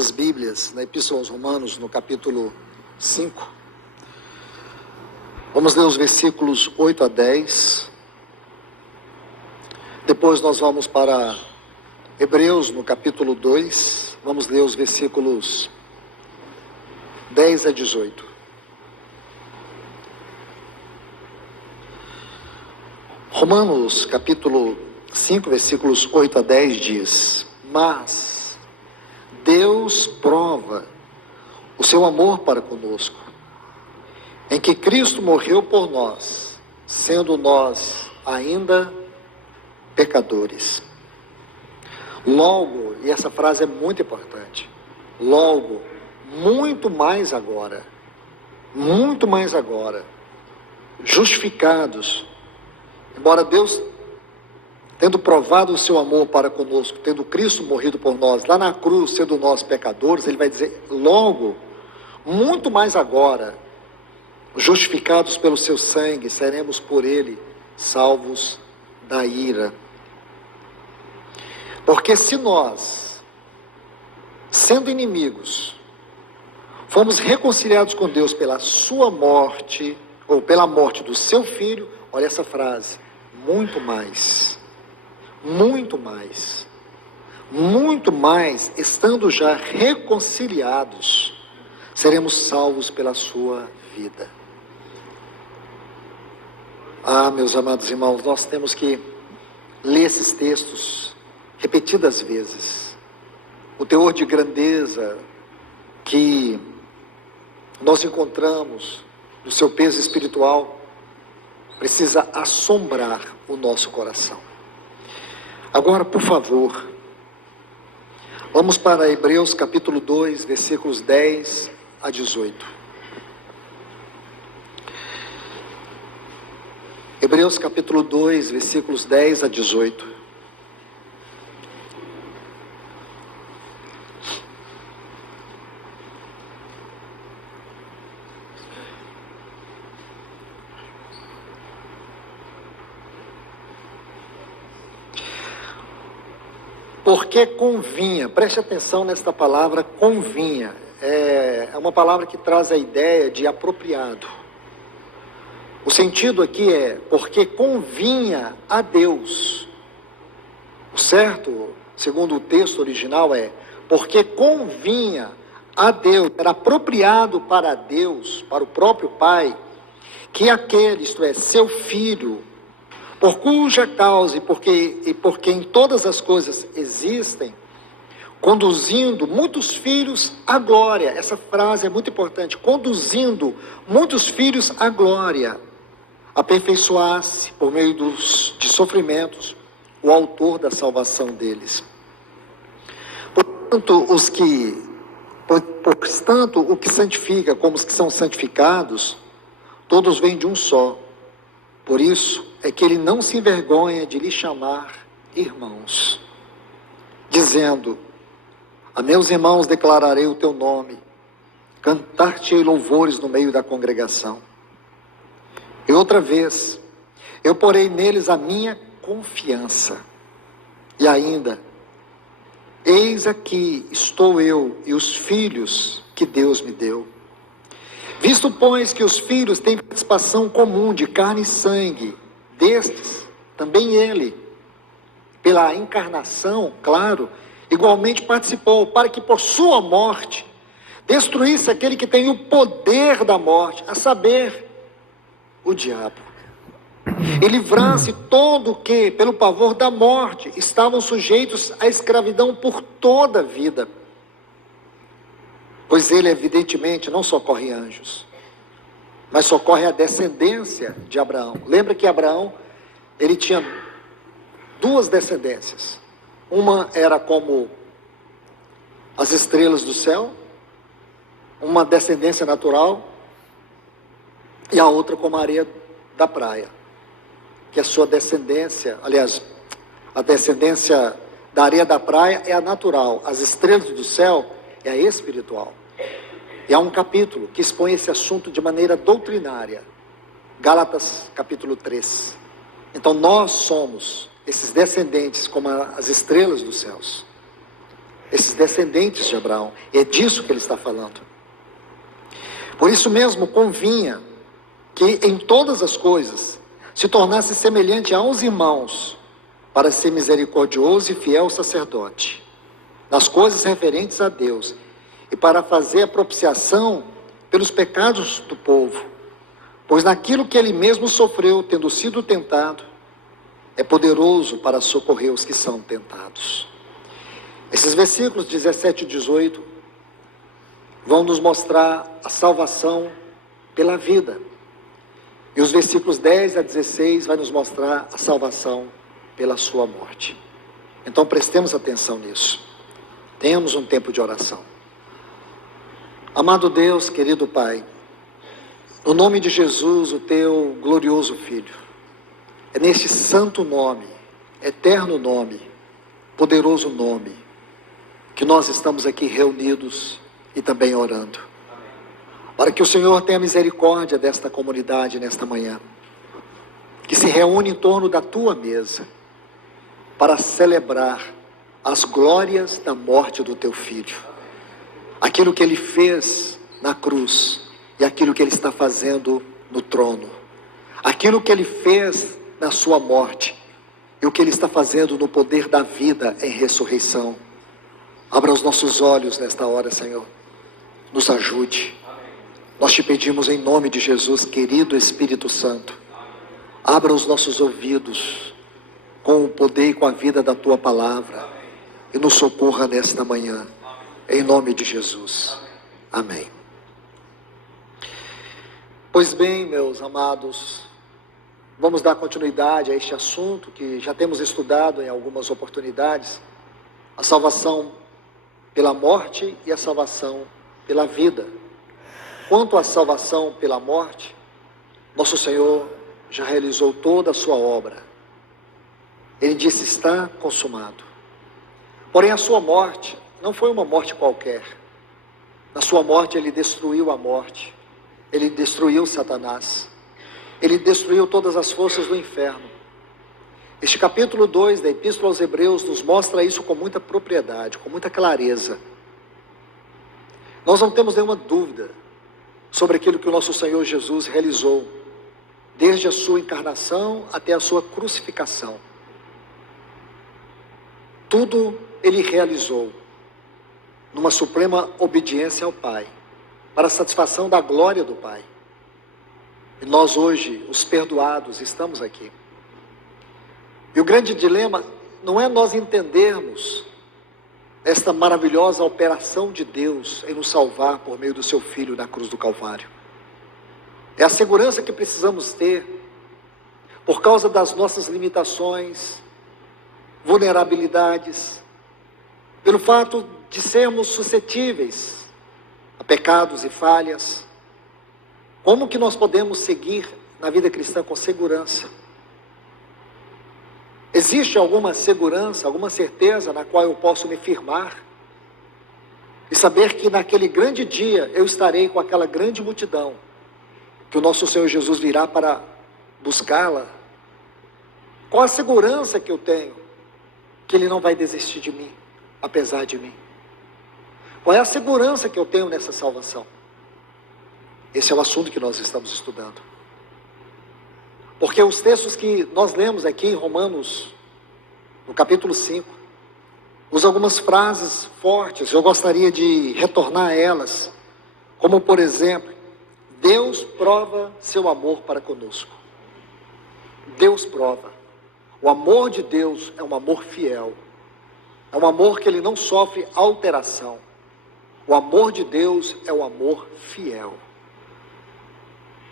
As Bíblias, na Epístola aos Romanos, no capítulo 5. Vamos ler os versículos 8 a 10. Depois nós vamos para Hebreus, no capítulo 2. Vamos ler os versículos 10 a 18. Romanos, capítulo 5, versículos 8 a 10 diz: Mas Deus prova o seu amor para conosco, em que Cristo morreu por nós, sendo nós ainda pecadores. Logo, e essa frase é muito importante, logo, muito mais agora, justificados, embora Deus, tendo provado o seu amor para conosco, tendo Cristo morrido por nós, lá na cruz, sendo nós pecadores, ele vai dizer, logo, muito mais agora, justificados pelo seu sangue, seremos por ele salvos da ira. Porque se nós, sendo inimigos, fomos reconciliados com Deus pela sua morte, ou pela morte do seu filho, olha essa frase, muito mais, estando já reconciliados, seremos salvos pela sua vida. Ah, meus amados irmãos, nós temos que ler esses textos repetidas vezes. O teor de grandeza que nós encontramos no seu peso espiritual precisa assombrar o nosso coração. Agora, por favor, vamos para Hebreus capítulo 2, versículos 10 a 18. Hebreus capítulo 2, versículos 10 a 18. Porque convinha, preste atenção nesta palavra, convinha, é uma palavra que traz a ideia de apropriado. O sentido aqui é, porque convinha a Deus. O certo, segundo o texto original, é, porque convinha a Deus, era apropriado para Deus, para o próprio Pai, que aquele, isto é, seu Filho, por cuja causa e porque em todas as coisas existem, conduzindo muitos filhos à glória. Essa frase é muito importante. Conduzindo muitos filhos à glória, aperfeiçoasse por meio de sofrimentos o autor da salvação deles. Portanto, o que santifica como os que são santificados, todos vêm de um só. Por isso é que ele não se envergonha de lhe chamar irmãos, dizendo: a meus irmãos declararei o teu nome, cantar-te-ei louvores no meio da congregação. E outra vez, eu porei neles a minha confiança. E ainda, eis aqui estou eu e os filhos que Deus me deu. Visto, pois, que os filhos têm participação comum de carne e sangue, destes, também ele, pela encarnação, claro, igualmente participou, para que por sua morte, destruísse aquele que tem o poder da morte, a saber, o diabo. E livrasse todo o que, pelo pavor da morte, estavam sujeitos à escravidão por toda a vida. Pois ele, evidentemente, não socorre anjos, mas socorre a descendência de Abraão. Lembra que Abraão, ele tinha duas descendências. Uma era como as estrelas do céu, uma descendência natural, e a outra como a areia da praia, que a sua descendência, aliás, a descendência da areia da praia é a natural, as estrelas do céu é a espiritual. E há um capítulo que expõe esse assunto de maneira doutrinária, Gálatas capítulo 3. Então nós somos esses descendentes como as estrelas dos céus. esses descendentes de Abraão. É disso que ele está falando. Por isso mesmo convinha que em todas as coisas se tornasse semelhante aos irmãos, para ser misericordioso e fiel sacerdote, nas coisas referentes a Deus, e para fazer a propiciação pelos pecados do povo, pois naquilo que ele mesmo sofreu, tendo sido tentado, é poderoso para socorrer os que são tentados. Esses versículos 17 e 18 vão nos mostrar a salvação pela vida. E os versículos 10 a 16 vai nos mostrar a salvação pela sua morte. Então prestemos atenção nisso. Tenhamos um tempo de oração. Amado Deus, querido Pai, no nome de Jesus, o teu glorioso Filho, é neste santo nome, eterno nome, poderoso nome, que nós estamos aqui reunidos e também orando. Para que o Senhor tenha misericórdia desta comunidade nesta manhã, que se reúne em torno da tua mesa, para celebrar as glórias da morte do teu Filho. Aquilo que ele fez na cruz e aquilo que ele está fazendo no trono. Aquilo que ele fez na sua morte e o que ele está fazendo no poder da vida em ressurreição. Abra os nossos olhos nesta hora, Senhor. Nos ajude. Nós te pedimos em nome de Jesus, querido Espírito Santo. Abra os nossos ouvidos com o poder e com a vida da tua palavra e nos socorra nesta manhã. Em nome de Jesus. Amém. Pois bem, meus amados, vamos dar continuidade a este assunto que já temos estudado em algumas oportunidades, a salvação pela morte e a salvação pela vida. Quanto à salvação pela morte, nosso Senhor já realizou toda a sua obra. Ele disse: está consumado. Porém, a sua morte não foi uma morte qualquer. Na sua morte ele destruiu a morte, ele destruiu Satanás, ele destruiu todas as forças do inferno. Este capítulo 2 da Epístola aos Hebreus nos mostra isso com muita propriedade, com muita clareza. Nós não temos nenhuma dúvida sobre aquilo que o nosso Senhor Jesus realizou, desde a sua encarnação até a sua crucificação. Tudo ele realizou numa suprema obediência ao Pai, para a satisfação da glória do Pai. E nós hoje, os perdoados, estamos aqui. E o grande dilema não é nós entendermos esta maravilhosa operação de Deus em nos salvar por meio do seu Filho na cruz do Calvário. É a segurança que precisamos ter, por causa das nossas limitações, vulnerabilidades, pelo fato de sermos suscetíveis a pecados e falhas. Como que nós podemos seguir na vida cristã com segurança? Existe alguma segurança, alguma certeza na qual eu posso me firmar e saber que naquele grande dia eu estarei com aquela grande multidão, que o nosso Senhor Jesus virá para buscá-la? Qual a segurança que eu tenho que Ele não vai desistir de mim, apesar de mim? Qual é a segurança que eu tenho nessa salvação? Esse é o assunto que nós estamos estudando. Porque os textos que nós lemos aqui em Romanos, no capítulo 5, usam algumas frases fortes. Eu gostaria de retornar a elas, como por exemplo: Deus prova seu amor para conosco. Deus prova. O amor de Deus é um amor fiel. É um amor que ele não sofre alteração. O amor de Deus é um amor fiel.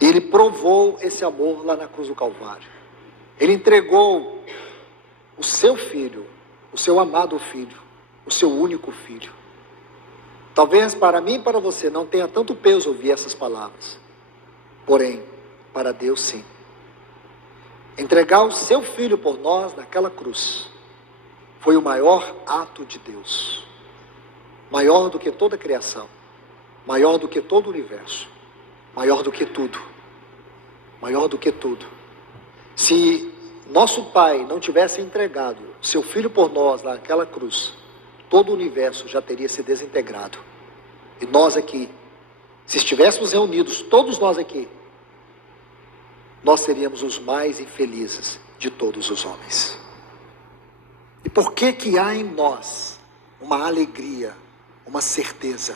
Ele provou esse amor lá na cruz do Calvário. Ele entregou o seu Filho, o seu amado Filho, o seu único Filho. Talvez para mim e para você não tenha tanto peso ouvir essas palavras. Porém, para Deus sim. Entregar o seu Filho por nós naquela cruz foi o maior ato de Deus. Maior do que toda a criação. Maior do que todo o universo. Maior do que tudo. Maior do que tudo. Se nosso Pai não tivesse entregado seu Filho por nós naquela cruz, todo o universo já teria se desintegrado. E nós aqui, se estivéssemos reunidos, todos nós aqui, nós seríamos os mais infelizes de todos os homens. E por que que há em nós uma alegria, uma certeza?